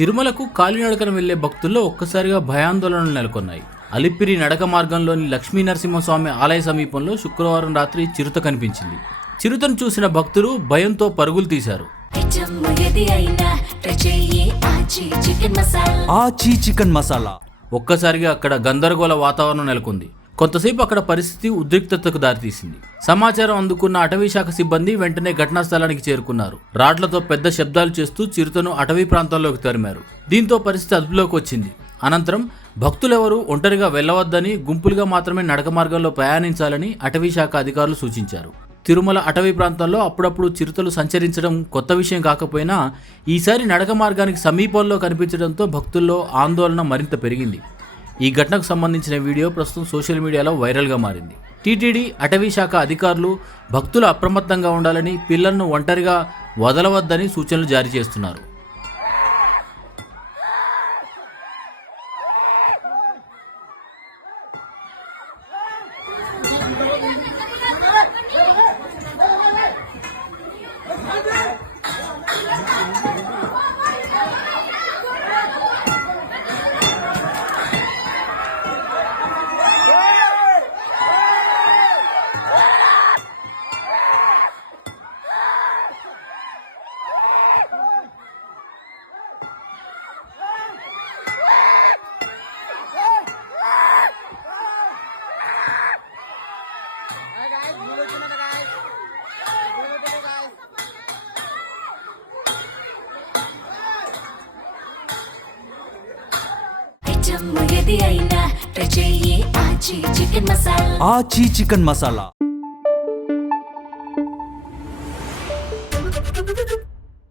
తిరుమలకు కాలినడకన వెళ్లే భక్తుల్లో ఒక్కసారిగా భయాందోళనలు నెలకొన్నాయి. అలిపిరి నడక మార్గంలోని లక్ష్మీ నరసింహస్వామి ఆలయ సమీపంలో శుక్రవారం రాత్రి చిరుత కనిపించింది. చిరుతను చూసిన భక్తులు భయంతో పరుగులు తీశారు. ఆచి చికెన్ మసాలా. ఒక్కసారిగా అక్కడ గందరగోళ వాతావరణం నెలకొంది. కొంతసేపు అక్కడ పరిస్థితి ఉద్రిక్తతకు దారితీసింది. సమాచారం అందుకున్న అటవీ శాఖ సిబ్బంది వెంటనే ఘటనా స్థలానికి చేరుకున్నారు. రాడ్లతో పెద్ద శబ్దాలు చేస్తూ చిరుతను అటవీ ప్రాంతంలోకి తరిమారు. దీంతో పరిస్థితి అదుపులోకి వచ్చింది. అనంతరం భక్తులెవరూ ఒంటరిగా వెళ్లవద్దని, గుంపులుగా మాత్రమే నడక మార్గంలో ప్రయాణించాలని అటవీ శాఖ అధికారులు సూచించారు. తిరుమల అటవీ ప్రాంతంలో అప్పుడప్పుడు చిరుతలు సంచరించడం కొత్త విషయం కాకపోయినా ఈసారి నడక మార్గానికి సమీపంలో కనిపించడంతో భక్తుల్లో ఆందోళన మరింత పెరిగింది. ఈ ఘటనకు సంబంధించిన వీడియో ప్రస్తుతం సోషల్ మీడియాలో వైరల్గా మారింది. టీటీడీ, అటవీ శాఖ అధికారులు భక్తులు అప్రమత్తంగా ఉండాలని, పిల్లలను ఒంటరిగా వదలవద్దని సూచనలు జారీ చేస్తున్నారు. ఆచి చికెన్ మసాలా.